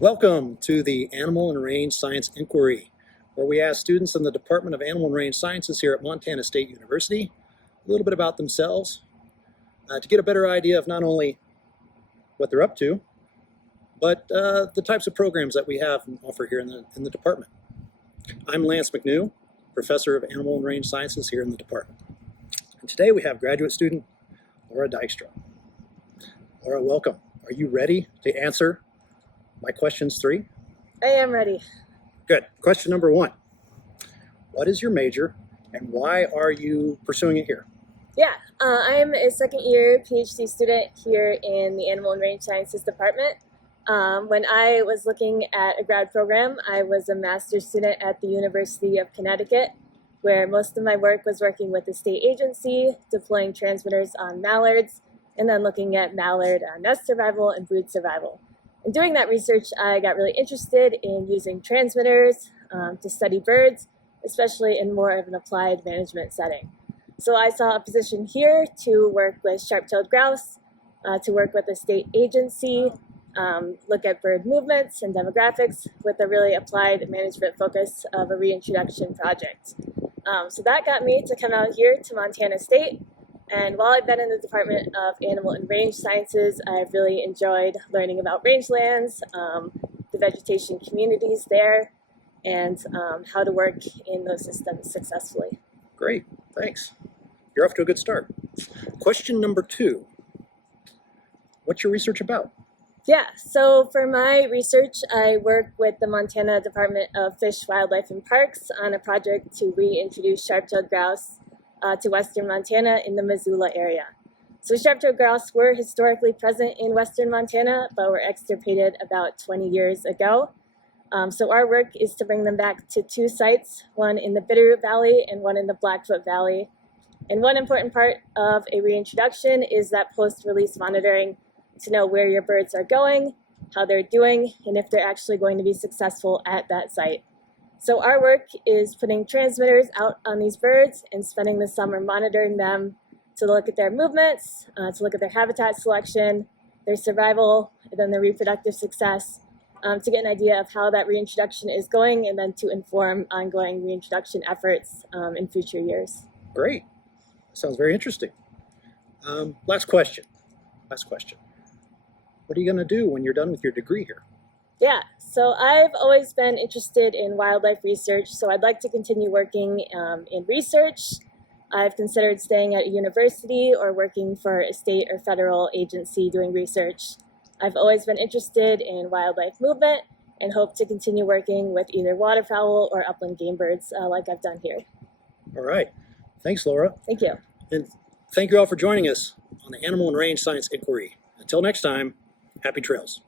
Welcome to the Animal and Range Science Inquiry, where we ask students in the Department of Animal and Range Sciences here at Montana State University a little bit about themselves to get a better idea of not only what they're up to, but the types of programs that we have and offer here in the department. I'm Lance McNew, Professor of Animal and Range Sciences here in the department. And today we have graduate student Laura Dykstra. Laura, welcome. Are you ready to answer my questions 3? I am ready. Good. Question number 1. What is your major and why are you pursuing it here? Yeah, I'm a second-year Ph.D. student here in the Animal and Range Sciences department. When I was looking at a grad program, I was a master's student at the University of Connecticut, where most of my work was working with the state agency, deploying transmitters on mallards, and then looking at mallard nest survival and brood survival. In doing that research, I got really interested in using transmitters to study birds, especially in more of an applied management setting. So I saw a position here to work with sharp-tailed grouse, to work with a state agency, look at bird movements and demographics with a really applied management focus of a reintroduction project. So that got me to come out here to Montana State. And while I've been in the Department of Animal and Range Sciences, I've really enjoyed learning about rangelands, the vegetation communities there, and how to work in those systems successfully. Great, thanks. You're off to a good start. Question number 2. What's your research about? Yeah, so for my research, I work with the Montana Department of Fish, Wildlife, and Parks on a project to reintroduce sharp-tailed grouse to western Montana in the Missoula area. So sharp-tailed grouse were historically present in western Montana, but were extirpated about 20 years ago. So our work is to bring them back to 2 sites, one in the Bitterroot Valley and one in the Blackfoot Valley. And one important part of a reintroduction is that post-release monitoring to know where your birds are going, how they're doing, and if they're actually going to be successful at that site. So our work is putting transmitters out on these birds and spending the summer monitoring them to look at their movements, to look at their habitat selection, their survival, and then their reproductive success, to get an idea of how that reintroduction is going and then to inform ongoing reintroduction efforts in future years. Great. Sounds very interesting. Last question. What are you going to do when you're done with your degree here? Yeah, so I've always been interested in wildlife research, so I'd like to continue working in research. I've considered staying at a university or working for a state or federal agency doing research. I've always been interested in wildlife movement and hope to continue working with either waterfowl or upland game birds like I've done here. All right. Thanks, Laura. Thank you. And thank you all for joining us on the Animal and Range Science Inquiry. Until next time, happy trails.